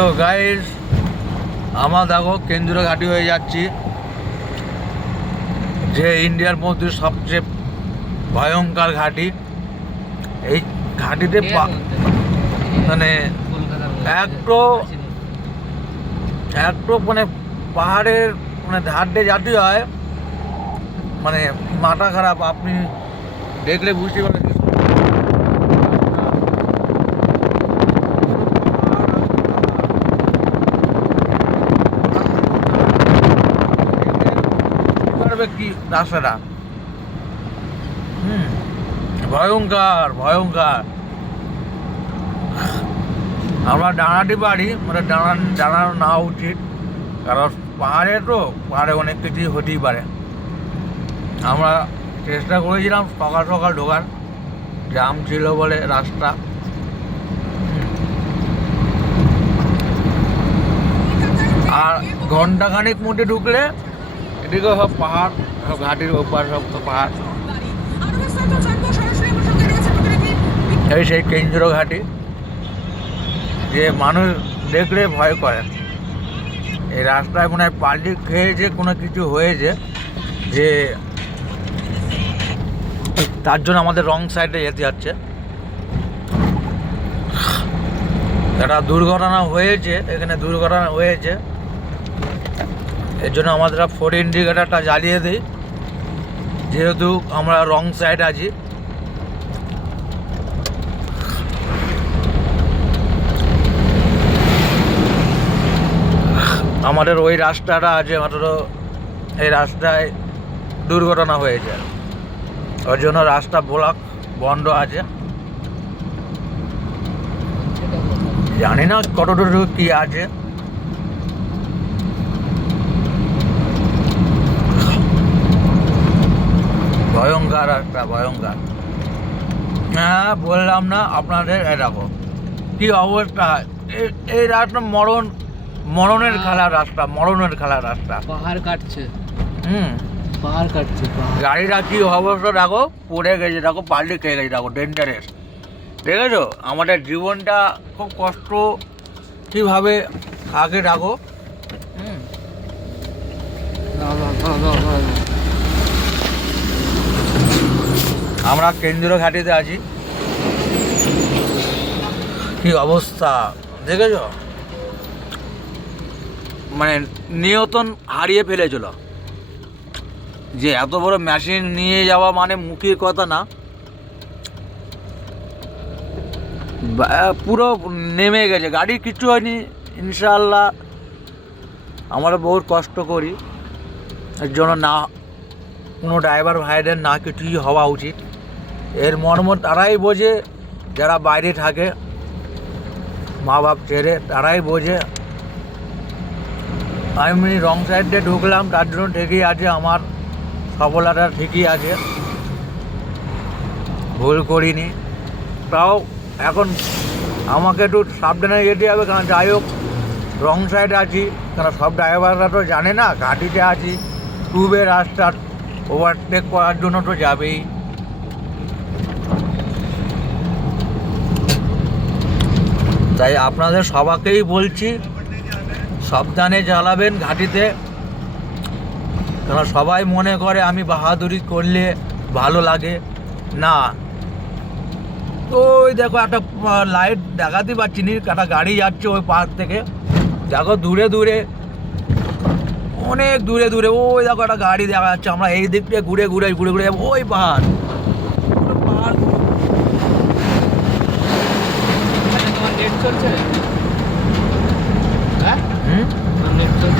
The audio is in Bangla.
হ্যালো গাইস, আমরা দেখো কেন্দ্রীয় ঘাঁটি হয়ে যাচ্ছি, যে ইন্ডিয়ার মধ্যে সবচেয়ে ভয়ঙ্কর ঘাঁটি। এই ঘাঁটিতে মানে একটু মানে পাহাড়ের মানে ধার দিয়ে জাতীয় হয়, মানে মাথা খারাপ। আপনি দেখলে বুঝতে পারবেন। কি রাস্তাটা ভয়ঙ্কর ভয়ঙ্কর। আমরা ডানাটি পারি, মানে ডানানো না উচিত, কারণ পাহাড়ে অনেক কিছুই হতেই পারে। আমরা চেষ্টা করেছিলাম সকাল সকাল ঢোকার, জাম ছিল বলে রাস্তা। আর ঘন্টাখানিক মধ্যে ঢুকলে এদিকে সব পাহাড়, সব ঘাটির ওপার সব তো পাহাড়। এই সেই কেন্দ্র ঘাটি, যে মানুষ দেখলে ভয় করে। এই রাস্তায় মনে হয় পাল্টি খেয়েছে, কোনো কিছু হয়েছে, যে তার জন্য আমাদের রং সাইডে যেতে যাচ্ছে। একটা দুর্ঘটনা হয়েছে, এখানে দুর্ঘটনা হয়েছে, এর জন্য আমাদের ফোর ইন্ডিকেটারটা জ্বালিয়ে দিই, যেহেতু আমরা রং সাইড আছি। আমাদের ওই রাস্তাটা আছে, মাত্র এই রাস্তায় দুর্ঘটনা হয়েছে, ওর জন্য রাস্তা ব্লক বন্ধ আছে। জানি না কতটুকু কি আছে। ভয়ঙ্কর রাস্তা, ভয়ঙ্কর। হ্যাঁ, বললাম না আপনাদের, দেখো কি অবস্থা। এই রাস্তা মরণের খেলার রাস্তা, মরণের খেলার রাস্তা। পাহাড় কাটছে, পাহাড় কাটছে। গাড়িটা কি অবস্থা দেখো, পড়ে গেছে, দেখো পাল্টি খেয়ে গেছে, দেখো ডেঞ্জারাস। দেখেছো আমাদের জীবনটা খুব কষ্ট কীভাবে আগে দেখো। আমরা কেন্দ্রীয় ঘাটিতে আছি, কি অবস্থা দেখেছ, মানে নিয়ন্ত্রণ হারিয়ে ফেলেছিল। যে এত বড় মেশিন নিয়ে যাওয়া মানে মুখের কথা না, পুরো নেমে গেছে, গাড়ি কিচ্ছু হয়নি ইনশাআল্লাহ। আমরা বহুত কষ্ট করি, এর জন্য না কোনো ড্রাইভার ভাইদের না কিছুই হওয়া উচিত। এর মর্ম তারাই বোঝে যারা বাইরে থাকে, মা বাপ ছেড়ে, তারাই বোঝে। আমি রং সাইড দিয়ে ঢুকলাম, তার জন্য ঠিকই আছে, আমার সফলতা ঠিকই আছে, ভুল করিনি। তাও এখন আমাকে একটু সাবধানে যেতে হবে, কারণ যাই হোক রং সাইডে আছি, কারণ সব ড্রাইভাররা তো জানে না ঘাটিতে আছি। টুবে রাস্তা ওভারটেক করার জন্য তো যাবেই। তাই আপনাদের সবাইকেই বলছি, সাবধানে চালাবেন ঘাটিতে, কারণ সবাই মনে করে আমি বাহাদুরি করলে ভালো লাগে না। ওই দেখো একটা লাইট দেখাতে পাচ্ছি নি, একটা গাড়ি যাচ্ছে ওই পাহাড় থেকে, দেখো দূরে দূরে, অনেক দূরে দূরে ওই দেখো একটা গাড়ি দেখা যাচ্ছে। আমরা এই দিক থেকে ঘুরে ঘুরে ঘুরে ঘুরে যাবো ওই পাহাড়। তোমার নেট চলছে? হ্যাঁ, নেট চলছে।